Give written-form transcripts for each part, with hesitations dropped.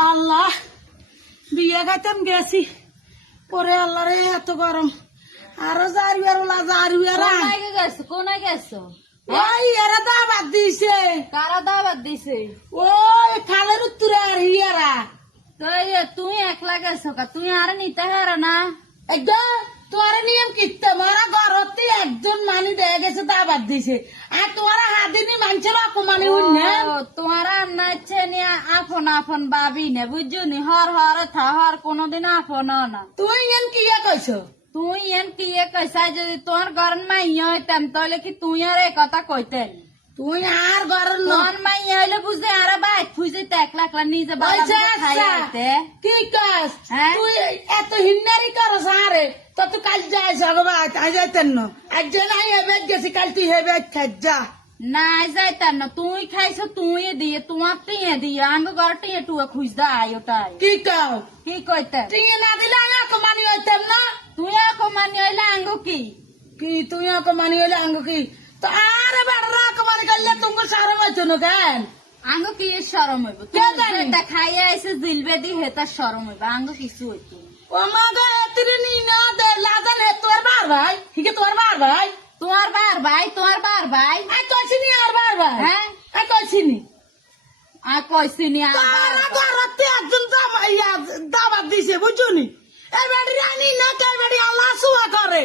আল্লাহ আল্লাহ বিয়ে খাইতাম গেছি পরে আল্লাহ রে এত গরম আরো কোনায় গেছো কোনায় গেছো ওই এরা দাবাত দিছে কারা দাওয়াত দিছে ওই খালের উত্তরে আর হিয়ারা তুই একলা গেছো কা তুই আর নিতে হার না একদম তোমার নিয়ম কিত্তে মারা ঘরতে একজন মানি দেয়া গেছে দাবাত দিছে আর তোমার হাদিনি মানছিল অপমানি উন্নে তোমার আন্না ইচ্ছে নিয়ে আপন আপন ভাবি নে বুঝছো নি হর হর থা হর কোনদিন আপন না তুই এন কি কইছো তুই এন কি কইসা যদি তোমার গরম মাইয়া হইতাম তাহলে কি তুই আর এই কথা কইতেন তুই আর ঘরের তোর মাইয়া হইলে বুঝতে আর বাইক খুঁজে একলা একলা নিজে খাইতে কি কাজ হ্যাঁ? তুই এত হিন্নারি করস আরে তো তুই কাল যাই সগবাত আই যাইতেন না একজন আই হেবে গেছি কাল তুই হেবে খাই যা না যাইতাম না তুই খাইছো তুই দিয়ে তোমার টিয়ে দিয়ে আমি ঘর টিয়ে টুয়ে খুঁজতে আই ওটাই কি কাও কি কইতে তুই না দিলে আমি অকমানি হইতাম না তুই অকমানি হইলে আঙ্গু কি কি তুই অকমানি হইলে আঙ্গ কি তো আরে বেড়া অকমানি করলে তুমি সারা হইতো না কেন আঙ্গু কি সরম হইব কে জানে? তুই খাইয়া আইসে জিলবে দি হেতা সরম হইব আঙ্গু কিছু হইতো না। ও মা গো এতিরে নি না দে লাজান হে তোর বার ভাই ঠিক তোর বার ভাই তোমার বার ভাই আই কইছিনি আর বার ভাই হ্যাঁ? আই কইছিনি আর কইছিনি আর তারা বার ভাই। ঘরতে একজন দাবাত দিছে বুঝুনি এই বাড়ি রানি না কে বাড়ি আল্লাহ সুয়া করে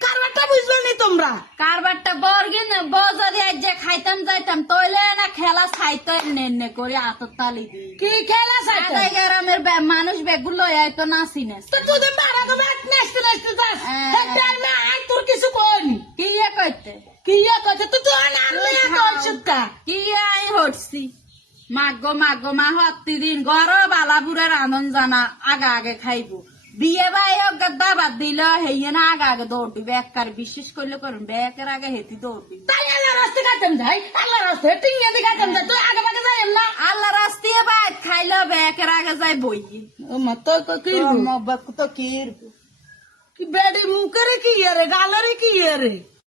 কারবারটা বুঝবে নি তোমরা কারবারটা বর্গিন বজারে আজ যে খাইতাম যাইতাম তইলে না খেলা খাইতে নে করে আতর তালি দি কি খেলা সাইতে আদাই গ্রামের মানুষ বেগুলো আইতো নাচি নেস তো তুই বাড়া গো বাট নাচতে নাচতে যাস হেটাই না আই তোর কিছু কইনি কি কইতে কি কইছে তুই আনলে কইছিস কা কি আই হটছি মাগো মা হত্তি দিন গর বালাপুরের আনন্দ জানা আগে খাইবো বিয়ে ভাই দাবাত দিল হেয়ে না আগে দৌড়বি বেকার বিশ্বাস করলে করুন বেকের আগে হেতি দৌড়বি তাই আল্লাহ রাস্তে খাইতাম যাই আল্লাহ রাস্তে টিঙ্গে দি খাইতাম যাই তুই আগে আগে যাই না আল্লাহ রাস্তিয়ে ভাত খাইলো বেকের আগে যাই বই ও মা তো কি তো কি কি বেডি মুখে রে কি রে গালে রে কি রে